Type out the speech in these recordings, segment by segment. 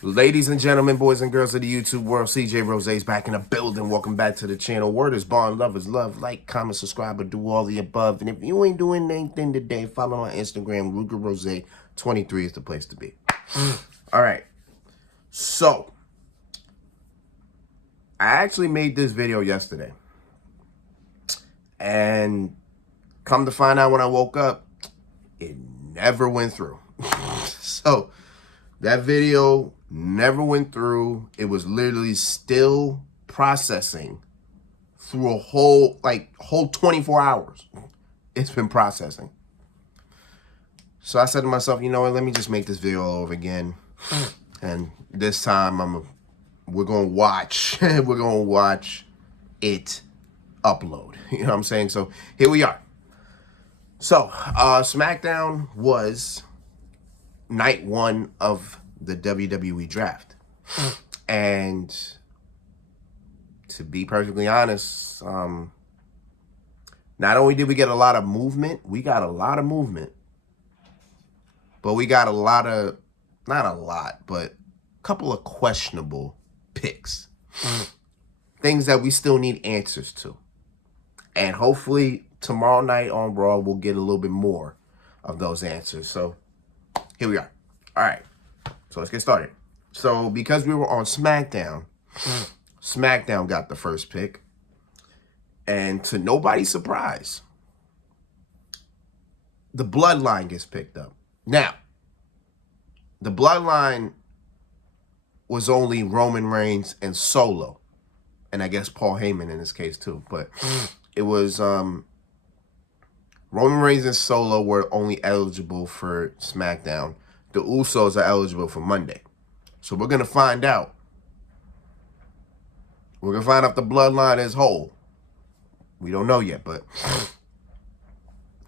Ladies and gentlemen, boys and girls of the YouTube world, CJ Rose's back in the building. Welcome back to the channel. Word is bond, love is love. Like, comment, subscribe, or do all the above. And if you ain't doing anything today, follow on Instagram. Ruger Rose 23 is the place to be. All right. So, I actually made this video yesterday. And come to find out when I woke up, it never went through. So, that video never went through. It was literally still processing through a whole 24 hours. It's been processing. So I said to myself, you know what, let me just make this video all over again. And this time we're gonna watch it upload. You know what I'm saying? So here we are. So SmackDown was night one of the WWE draft. And to be perfectly honest, not only did we get a lot of movement, but we got a lot of, not a lot, but a couple of questionable picks. Things that we still need answers to. And hopefully tomorrow night on Raw, we'll get a little bit more of those answers. So here we are. All right. So let's get started. So because we were on SmackDown, SmackDown got the first pick. And to nobody's surprise, the Bloodline gets picked up. Now, the Bloodline was only Roman Reigns and Solo. And I guess Paul Heyman in this case too. But it was Roman Reigns and Solo were only eligible for SmackDown. The Usos are eligible for Monday. So we're going to find out. We're going to find out if the Bloodline is whole. We don't know yet, but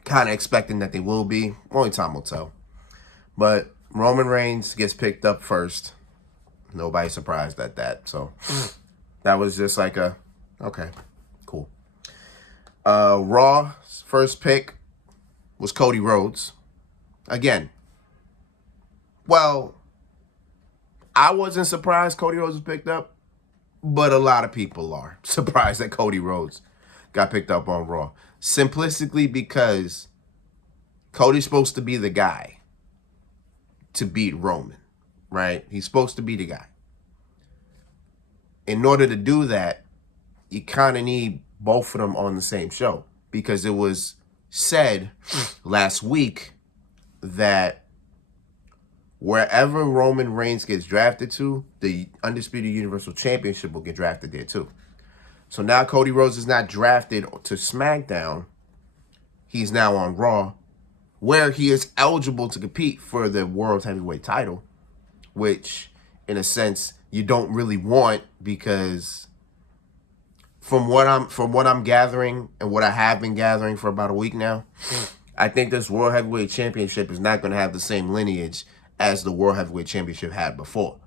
kind of expecting that they will be. Only time will tell. But Roman Reigns gets picked up first. Nobody's surprised at that. So that was just like okay, cool. Raw's first pick was Cody Rhodes. Again, well, I wasn't surprised Cody Rhodes was picked up, but a lot of people are surprised that Cody Rhodes got picked up on Raw. Simplistically because Cody's supposed to be the guy to beat Roman, right? He's supposed to be the guy. In order to do that, you kind of need both of them on the same show because it was said last week that wherever Roman Reigns gets drafted to, the Undisputed Universal Championship will get drafted there too. So now Cody Rhodes is not drafted to SmackDown. He's now on Raw, where he is eligible to compete for the World Heavyweight title, which, in a sense, you don't really want because from what I'm gathering and what I have been gathering for about a week now, I think this World Heavyweight Championship is not going to have the same lineage as the World Heavyweight Championship had before.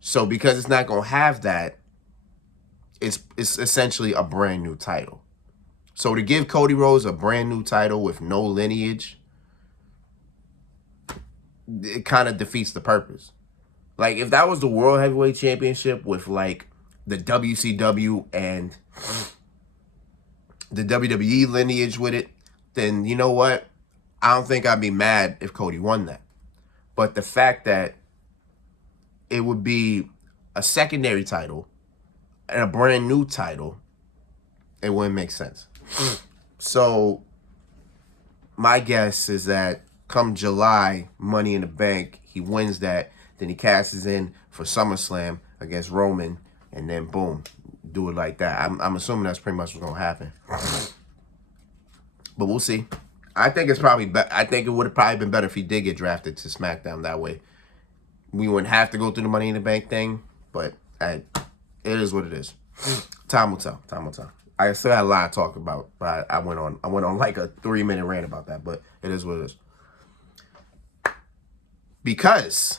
So because it's not going to have that, it's essentially a brand new title. So to give Cody Rhodes a brand new title with no lineage, it kind of defeats the purpose. Like if that was the World Heavyweight Championship with like the WCW and the WWE lineage with it, then you know what? I don't think I'd be mad if Cody won that. But the fact that it would be a secondary title and a brand new title, it wouldn't make sense. So my guess is that come July, Money in the Bank, he wins that. Then he cashes in for SummerSlam against Roman. And then boom, do it like that. I'm assuming that's pretty much what's going to happen. But we'll see. I think it's probably I think it would have probably been better if he did get drafted to SmackDown that way. We wouldn't have to go through the Money in the Bank thing, but it is what it is. Time will tell. Time will tell. I still had a lot to talk about, but I went on like a 3-minute rant about that, but it is what it is. Because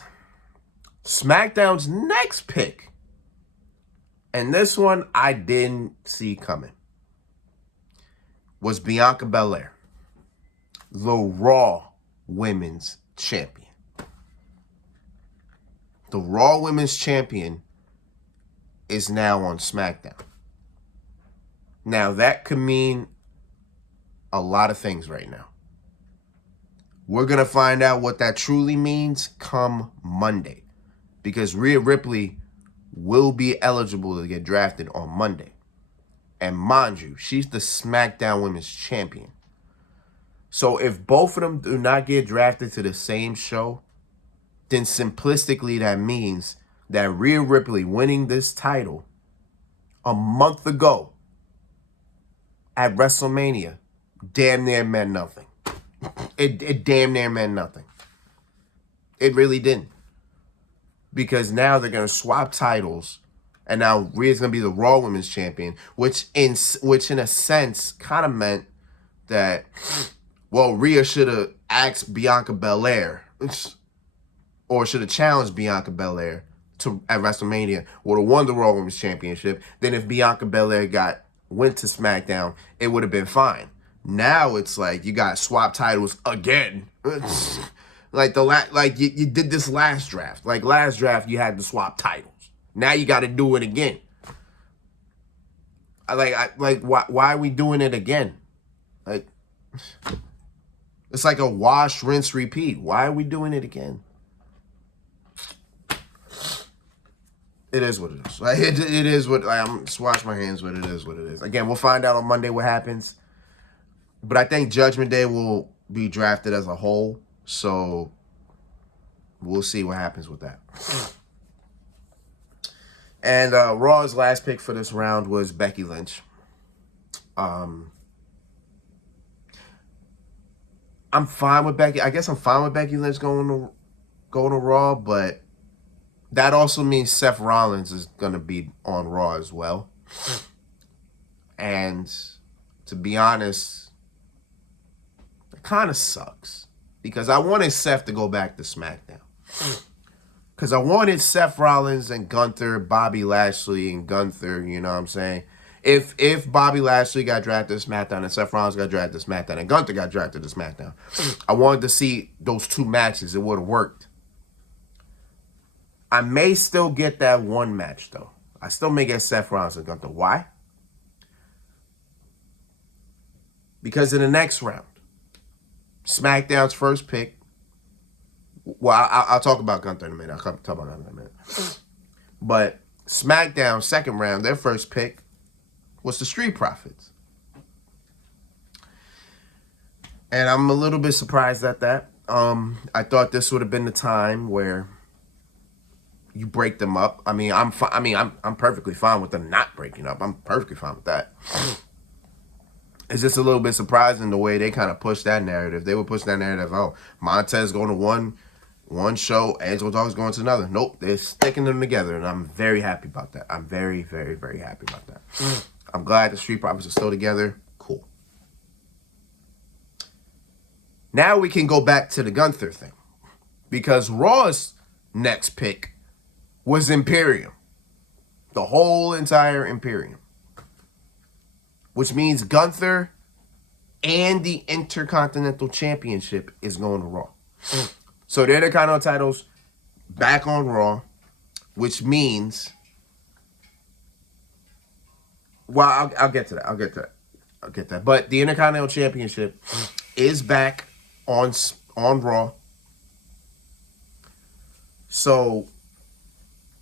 SmackDown's next pick, and this one I didn't see coming, was Bianca Belair, the Raw Women's Champion. the Raw Women's Champion is now on SmackDown. Now, that could mean a lot of things right now. We're going to find out what that truly means come Monday, because Rhea Ripley will be eligible to get drafted on Monday. And mind you, she's the SmackDown Women's Champion. So if both of them do not get drafted to the same show, then simplistically that means that Rhea Ripley winning this title a month ago at WrestleMania damn near meant nothing. It damn near meant nothing. It really didn't. Because now they're going to swap titles, and now Rhea's going to be the Raw Women's Champion, which in a sense kind of meant that, well, Rhea should have asked Bianca Belair, or should have challenged Bianca Belair at WrestleMania, would have won the Raw Women's Championship. Then if Bianca Belair went to SmackDown, it would have been fine. Now it's like you got swap titles again. Like you did this last draft. Like last draft, you had to swap titles. Now you got to do it again. Why are we doing it again? Like, it's like a wash, rinse, repeat. Why are we doing it again? It is what it is. Like it is what I'm just wash my hands with. It is what it is. Again, we'll find out on Monday what happens. But I think Judgment Day will be drafted as a whole. So we'll see what happens with that. And Raw's last pick for this round was Becky Lynch. I'm fine with Becky. I guess I'm fine with Becky Lynch going to Raw, but that also means Seth Rollins is going to be on Raw as well. And to be honest, it kind of sucks. Because I wanted Seth to go back to SmackDown. Because I wanted Seth Rollins and Gunther, Bobby Lashley and Gunther, you know what I'm saying? If Bobby Lashley got drafted to SmackDown and Seth Rollins got drafted to SmackDown and Gunther got drafted to SmackDown, I wanted to see those two matches. It would have worked. I may still get that one match, though. I still may get Seth Rollins and Gunther. Why? Because in the next round, SmackDown's first pick. Well, I'll talk about Gunther in a minute. I'll talk about Gunther in a minute. But SmackDown second round, their first pick was the Street Profits. And I'm a little bit surprised at that. I thought this would have been the time where you break them up. I mean, I'm perfectly fine with them not breaking up. I'm perfectly fine with that. It's just a little bit surprising the way they kind of push that narrative. They would push that narrative, oh, Montez going to one show, Angelo Dawkins going to another. Nope, they're sticking them together, and I'm very happy about that. I'm very, very, very happy about that. I'm glad the Street Profits are still together. Cool. Now we can go back to the Gunther thing. Because Raw's next pick was Imperium. The whole entire Imperium. Which means Gunther and the Intercontinental Championship is going to Raw. So the Intercontinental title's back on Raw, which means... Well, I'll get to that. I'll get that. But the Intercontinental Championship is back on Raw. So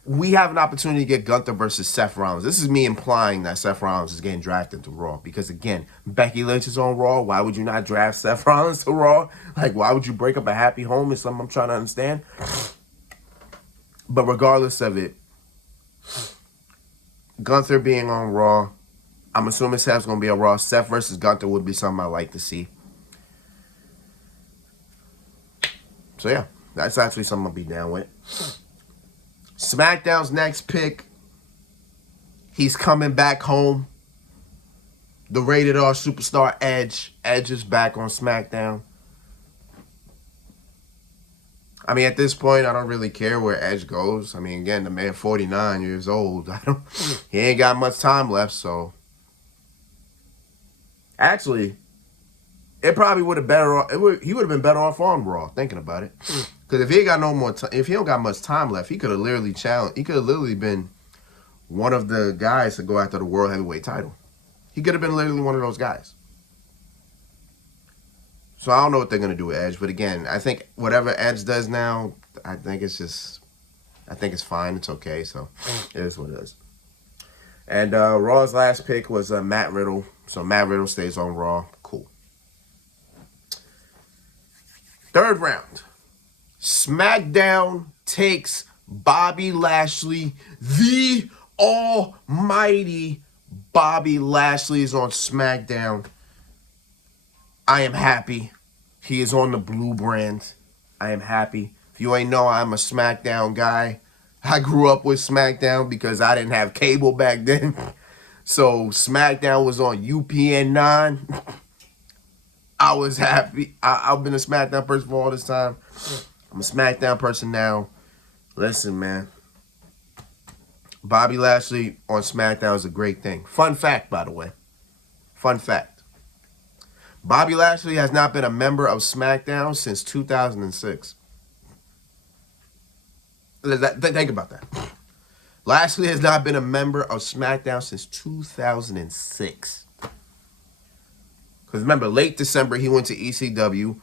we have an opportunity to get Gunther versus Seth Rollins. This is me implying that Seth Rollins is getting drafted to Raw. Because, again, Becky Lynch is on Raw. Why would you not draft Seth Rollins to Raw? Like, why would you break up a happy home is something I'm trying to understand. But regardless of it, Gunther being on Raw, I'm assuming Seth's going to be on Raw. Seth versus Gunther would be something I like to see. So, yeah, that's actually something I'll be down with. SmackDown's next pick, he's coming back home. The rated R superstar Edge. Edge is back on SmackDown. I mean, at this point, I don't really care where Edge goes. I mean, again, the man 49 years old. He ain't got much time left, so. Actually, it probably would have better off. He would have been better off on Raw. Thinking about it, because if he ain't got no more time, if he don't got much time left, he could have literally challenged. He could have literally been one of the guys to go after the World Heavyweight title. He could have been literally one of those guys. So I don't know what they're gonna do with Edge, but again, I think whatever Edge does now, I think it's fine. It's okay. So it is what it is. And Raw's last pick was Matt Riddle. So Matt Riddle stays on Raw. Cool. Third round. SmackDown takes Bobby Lashley. The almighty Bobby Lashley is on SmackDown. I am happy. He is on the blue brand. I am happy. If you ain't know, I'm a SmackDown guy. I grew up with SmackDown because I didn't have cable back then. So SmackDown was on UPN 9. I was happy. I've been a SmackDown person for all this time. I'm a SmackDown person now. Listen, man. Bobby Lashley on SmackDown is a great thing. Fun fact, by the way. Fun fact. Bobby Lashley has not been a member of SmackDown since 2006. Think about that. Lashley has not been a member of SmackDown since 2006. Because remember, late December, he went to ECW.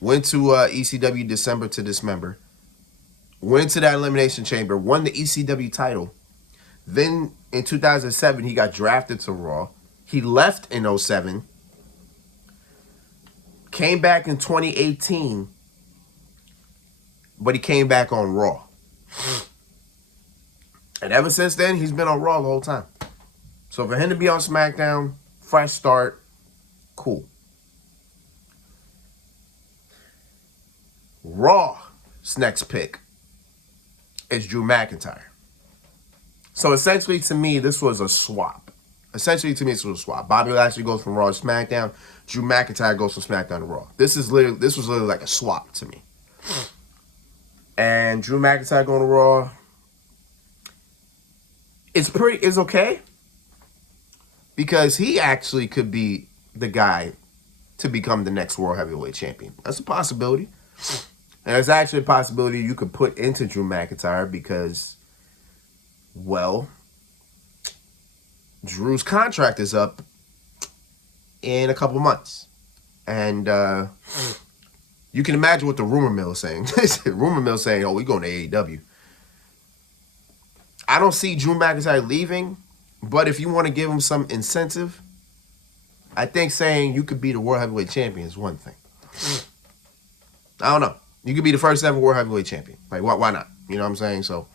Went to ECW December to Dismember. Went to that Elimination Chamber. Won the ECW title. Then in 2007, he got drafted to Raw. He left in 2007. Came back in 2018. But he came back on Raw. And ever since then, he's been on Raw the whole time. So for him to be on SmackDown, fresh start, cool. Raw's next pick is Drew McIntyre. So essentially to me, this was a swap. Bobby Lashley goes from Raw to SmackDown. Drew McIntyre goes from SmackDown to Raw. This was literally like a swap to me. And Drew McIntyre going to Raw. It's okay. Because he actually could be the guy to become the next World Heavyweight Champion. That's a possibility. And it's actually a possibility you could put into Drew McIntyre because, well, Drew's contract is up in a couple months. And you can imagine what the rumor mill is saying. Rumor mill saying, oh, we're going to AEW. I don't see Drew McIntyre leaving, but if you want to give him some incentive, I think saying you could be the World Heavyweight Champion is one thing. I don't know. You could be the first ever World Heavyweight Champion. Like, why not? You know what I'm saying? So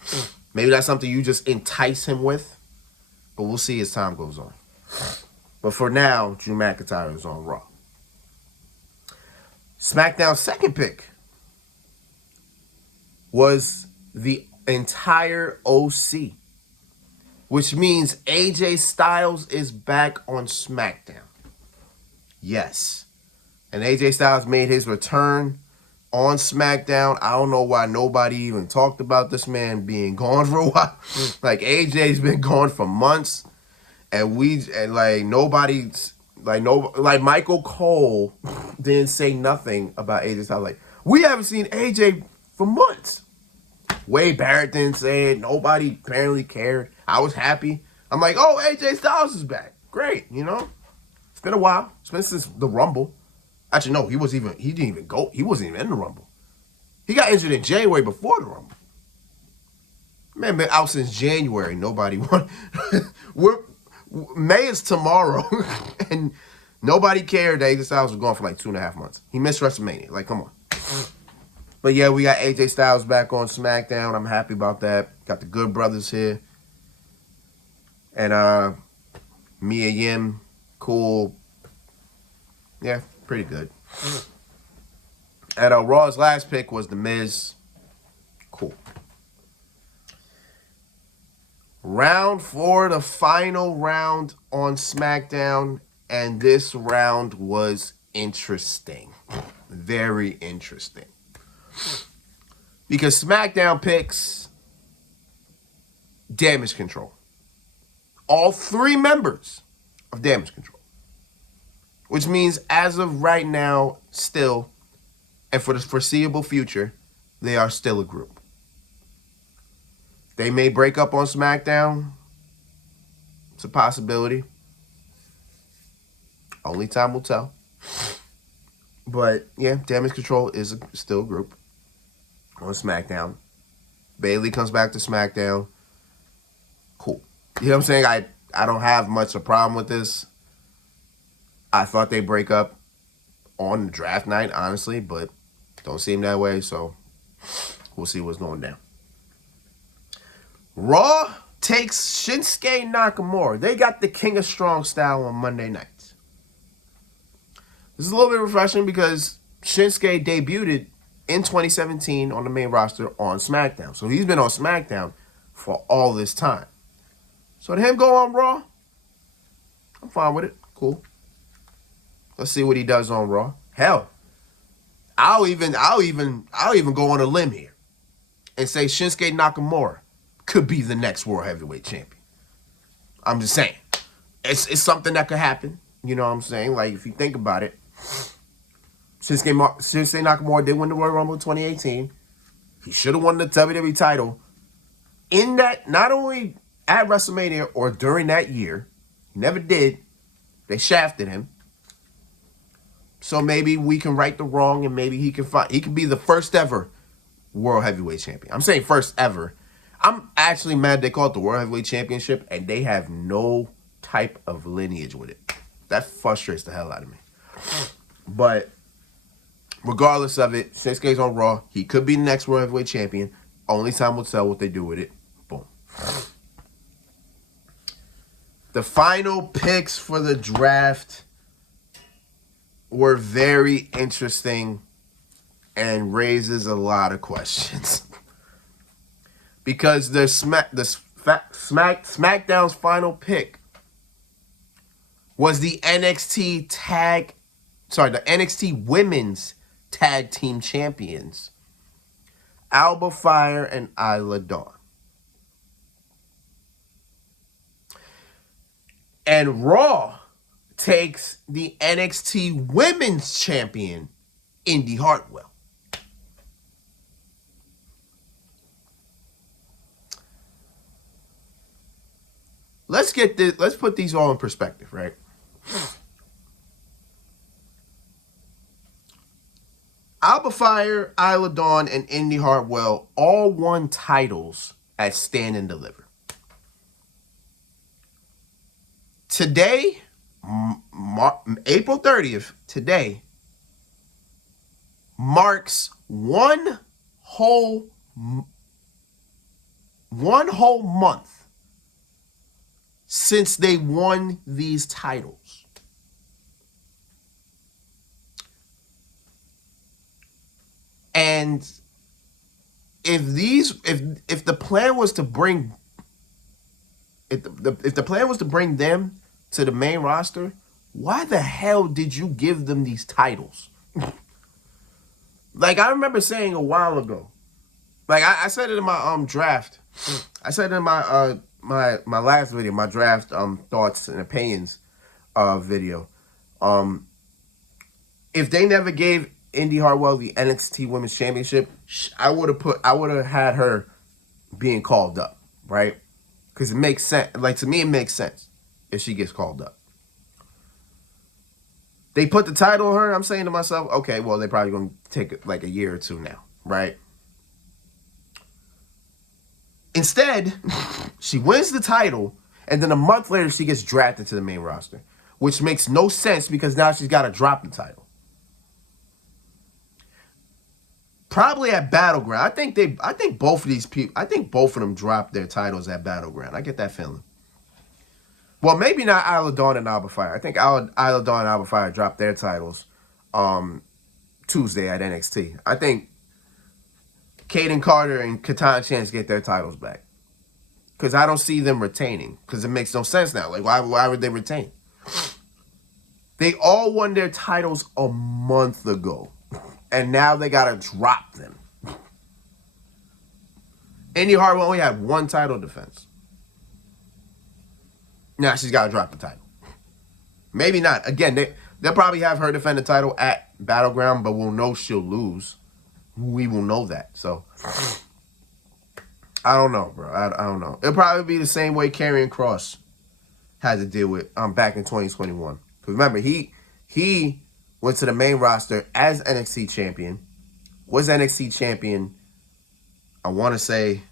maybe that's something you just entice him with, but we'll see as time goes on. But for now, Drew McIntyre is on Raw. SmackDown's second pick was the entire OC, which means AJ Styles is back on SmackDown. Yes. And AJ Styles made his return on SmackDown. I don't know why nobody even talked about this man being gone for a while. Like, AJ's been gone for months, and Michael Cole didn't say nothing about AJ Styles. Like, we haven't seen AJ for months. Wade Barrett didn't say it. Nobody apparently cared. I was happy. I'm like, oh, AJ Styles is back. Great, you know? It's been a while. It's been since the Rumble. Actually, no, he didn't even go. He wasn't even in the Rumble. He got injured in January before the Rumble. Man, been out since January. Nobody won. May is tomorrow. And nobody cared that AJ Styles was gone for like 2.5 months. He missed WrestleMania. Like, come on. But yeah, we got AJ Styles back on SmackDown. I'm happy about that. Got the Good Brothers here. And Mia Yim, cool. Yeah, pretty good. And Raw's last pick was The Miz. Cool. Round 4, the final round on SmackDown. And this round was interesting. Very interesting. Because SmackDown picks Damage Control. All 3 members of Damage Control. which means as of right now, still, and for the foreseeable future, they are still a group. They may break up on SmackDown. It's a possibility. Only time will tell. But yeah, Damage Control is still a group on SmackDown. Bayley comes back to SmackDown. Cool. You know what I'm saying? I don't have much of a problem with this. I thought they'd break up on draft night, honestly, but don't seem that way, so we'll see what's going down. Raw takes Shinsuke Nakamura. They got the King of Strong style on Monday nights. This is a little bit refreshing because Shinsuke debuted in 2017 on the main roster on SmackDown. So he's been on SmackDown for all this time. So to him go on Raw, I'm fine with it. Cool. Let's see what he does on Raw. Hell, I'll even go on a limb here and say Shinsuke Nakamura could be the next World Heavyweight Champion. I'm just saying. It's something that could happen. You know what I'm saying? Like, if you think about it, Shinsuke Nakamura did win the Royal Rumble in 2018. He should have won the WWE title in that, not only at WrestleMania or during that year. He never did. They shafted him. So maybe we can right the wrong and maybe he can be the first ever World Heavyweight Champion. I'm saying first ever. I'm actually mad they call it the World Heavyweight Championship and they have no type of lineage with it. That frustrates the hell out of me. But regardless of it, Shinsuke's on Raw. He could be the next World Heavyweight Champion. Only time will tell what they do with it. Boom. The final picks for the draft were very interesting and raises a lot of questions. Because the SmackDown's final pick was the NXT Women's Tag Team Champions, Alba Fire and Isla Dawn. And Raw takes the NXT Women's Champion, Indy Hartwell. Let's put these all in perspective, right? Alba Fire, Isla Dawn, and Indy Hartwell all won titles at Stand and Deliver. Today, April 30th, today, marks one whole month since they won these titles. And if the plan was to bring if the plan was to bring them to the main roster, why the hell did you give them these titles? Like, I remember saying a while ago, like I said it in my draft. I said it in my my last video, my draft thoughts and opinions video. If they never gave Indy Hartwell the NXT Women's Championship, I would have had her being called up, right? Because it makes sense. Like, to me, it makes sense if she gets called up. They put the title on her. I'm saying to myself, okay, well, they're probably going to take like a year or two now, right? Instead, she wins the title, and then a month later, she gets drafted to the main roster, which makes no sense because now she's got to drop the title. Probably at Battleground. I think both of them dropped their titles at Battleground. I get that feeling. Well, maybe not Isla Dawn and Alba Fire. I think Isla Dawn and Alba Fire dropped their titles Tuesday at NXT. I think Kaden Carter and Katana Chance get their titles back. Because I don't see them retaining. Because it makes no sense now. Like, why would they retain? They all won their titles a month ago. And now they got to drop them. Indy Hartwell only had one title defense. Now she's got to drop the title. Maybe not. Again, They'll probably have her defend the title at Battleground, but we'll know she'll lose. We will know that. So, I don't know, bro. I don't know. It'll probably be the same way Karrion Kross had to deal with back in 2021. Because remember, he went to the main roster as NXT champion, was NXT champion, I want to say,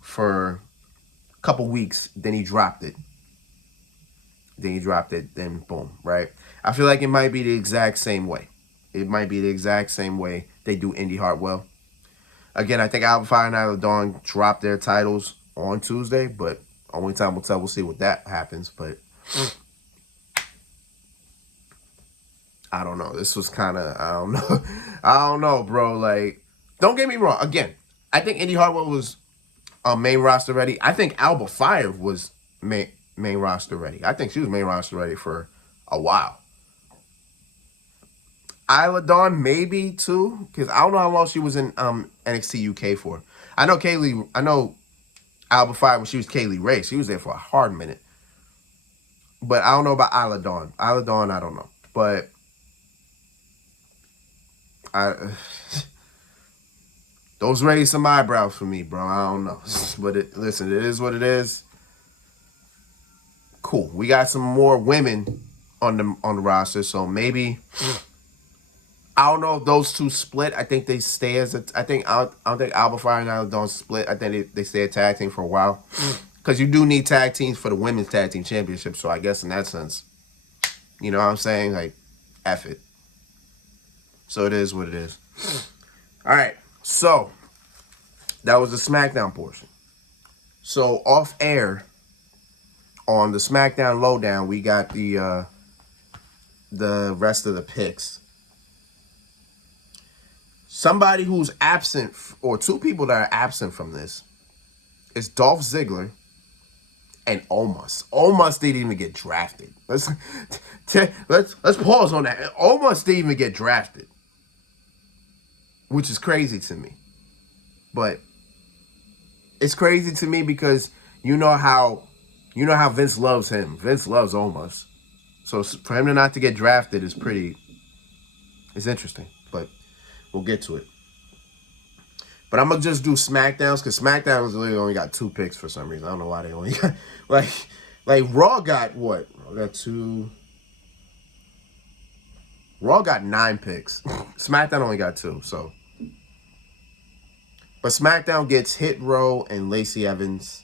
for a couple weeks, then he dropped it. Then boom, right? I feel like it might be the exact same way. It might be the exact same way they do Indy Hartwell. Again, I think Alpha Fire and Isla Dawn dropped their titles on Tuesday, but only time will tell. We'll see what that happens, but I don't know. This was kind of, I don't know. I don't know, bro. Like, don't get me wrong. Again, I think Indy Hartwell was main roster ready. I think Alba Fire was main roster ready. I think she was main roster ready for a while. Isla Dawn maybe too, because I don't know how long she was in NXT UK for. I know Alba Fire when she was Kaylee Ray. She was there for a hard minute. But I don't know about Isla Dawn. Isla Dawn, I don't know. But those raised some eyebrows for me, bro. I don't know. But listen, it is what it is. Cool. We got some more women on the roster, so maybe I don't know if those two split. I think they stay as I don't think Alba Fire and Isla Dawn split. I think they stay a tag team for a while. Because you do need tag teams for the women's tag team championship. So I guess in that sense, you know what I'm saying? Like, F it. So it is what it is. All right. So that was the SmackDown portion. So off air on the SmackDown Lowdown, we got the rest of the picks. Somebody who's absent, or two people that are absent from this, is Dolph Ziggler and Omos. Omos didn't even get drafted. Let's pause on that. Omos didn't even get drafted, which is crazy to me. But it's crazy to me because you know how Vince loves him. Vince loves Omos. So for him to not to get drafted is interesting. But we'll get to it. But I'm going to just do SmackDowns because SmackDown's literally only got 2 picks for some reason. I don't know why they only got... Like Raw got what? Raw got 2... Raw got 9 picks. SmackDown only got 2, so... But SmackDown gets Hit Row and Lacey Evans.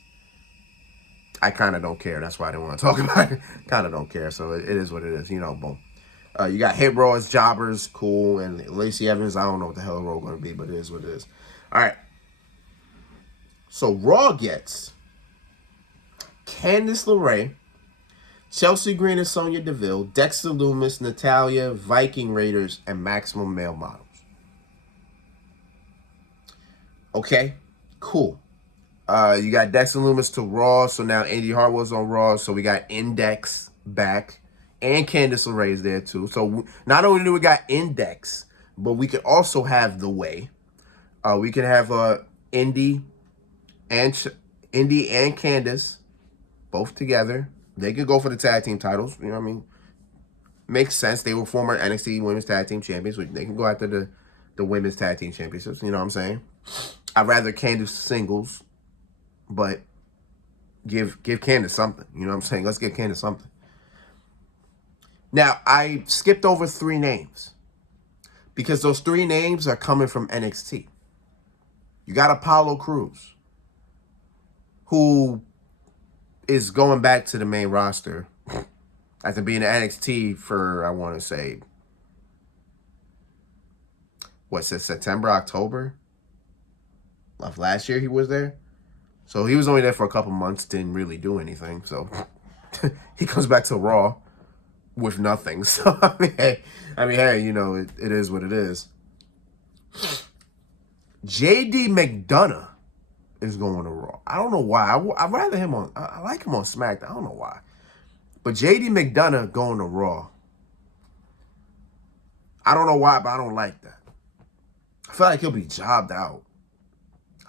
I kind of don't care. That's why I didn't want to talk about it. Kind of don't care, so it is what it is. You know, boom. You got Hit Row as jobbers, cool. And Lacey Evans, I don't know what the hell Raw going to be, but it is what it is. All right. So Raw gets Candice LeRae, Chelsea Green and Sonya Deville, Dexter Lumis, Natalya, Viking Raiders, and Maximum Male Models. Okay, cool. You got Dexter Lumis to Raw, so now Indy Hartwell's on Raw, so we got Index back, and Candice LeRae is there too. So not only do we got Index, but we could also have The Way. We can have Indy and Candice both together. They could go for the tag team titles. You know what I mean? Makes sense. They were former NXT Women's Tag Team Champions. They can go after the Women's Tag Team Championships. You know what I'm saying? I'd rather Candice singles, but give Candice something. You know what I'm saying? Let's give Candice something. Now, I skipped over 3 names because those 3 names are coming from NXT. You got Apollo Crews, who is going back to the main roster after being in NXT for, I want to say, since September, October of last year he was there. So he was only there for a couple months, didn't really do anything. So he comes back to Raw with nothing. So, I mean, hey, you know, it is what it is. JD McDonough is going to Raw. I don't know why. I'd rather him on... I like him on SmackDown. I don't know why. But JD McDonough going to Raw. I don't know why, but I don't like that. I feel like he'll be jobbed out.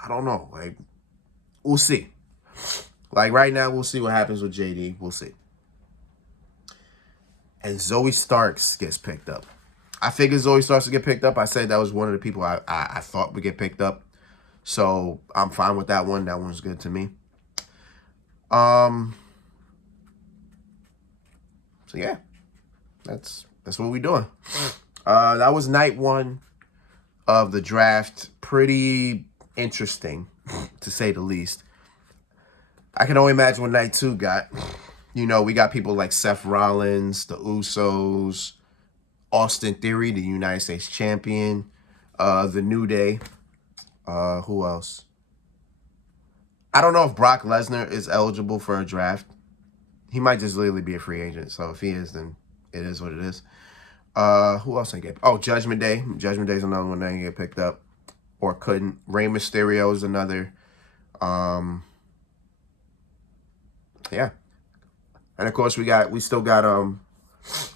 I don't know. Like, we'll see. Like, right now, we'll see what happens with JD. We'll see. and Zoe Starks gets picked up. I figured Zoe Starks would get picked up. I said that was one of the people I thought would get picked up. So I'm fine with that one. That one's good to me. So yeah, that's what we're doing. That was night one of the draft. Pretty interesting, to say the least. I can only imagine what night two got. You know, we got people like Seth Rollins, the Usos, Austin Theory, the United States champion, the New Day. Who else? I don't know if Brock Lesnar is eligible for a draft. He might just literally be a free agent. So if he is, then it is what it is. Who else I get? Oh, Judgment Day. Judgment Day is another one that didn't get picked up or couldn't. Rey Mysterio is another. Yeah. And of course we still got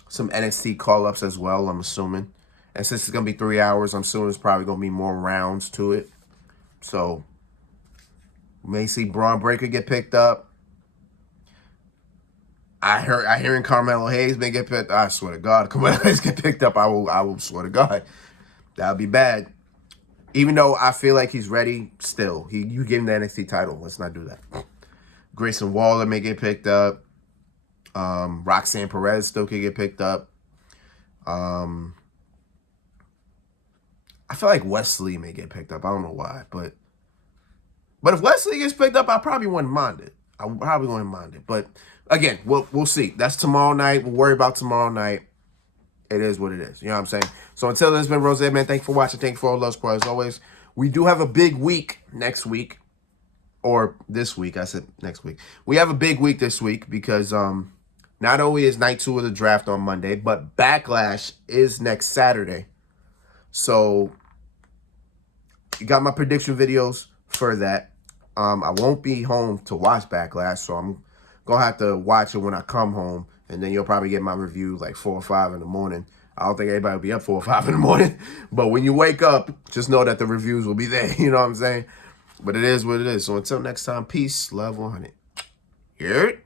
some NXT call-ups as well, I'm assuming. And since it's gonna be 3 hours, I'm assuming it's probably gonna be more rounds to it. So we may see Braun Breaker get picked up. I hearing Carmelo Hayes may get picked. I swear to God, Carmelo Hayes get picked up. I will swear to God, that would be bad. Even though I feel like he's ready, still you give him the NXT title. Let's not do that. Grayson Waller may get picked up. Roxanne Perez still could get picked up. I feel like Wesley may get picked up. I don't know why, but if Wesley gets picked up, I probably wouldn't mind it. I probably wouldn't mind it. But again, we'll see. That's tomorrow night. We'll worry about tomorrow night. It is what it is. You know what I'm saying? So until then, it's been Rose, man. Thank you for watching. Thank you for all love, support as always. We do have a big week next week. Or this week. I said next week. We have a big week this week because not only is night 2 of the draft on Monday, but Backlash is next Saturday. So you got my prediction videos for that. I won't be home to watch Backlash, so I'm going to have to watch it when I come home, and then you'll probably get my review like 4 or 5 in the morning. I don't think anybody will be up 4 or 5 in the morning, but when you wake up, just know that the reviews will be there, you know what I'm saying? But it is what it is. So until next time, peace, love, 100. Hear it?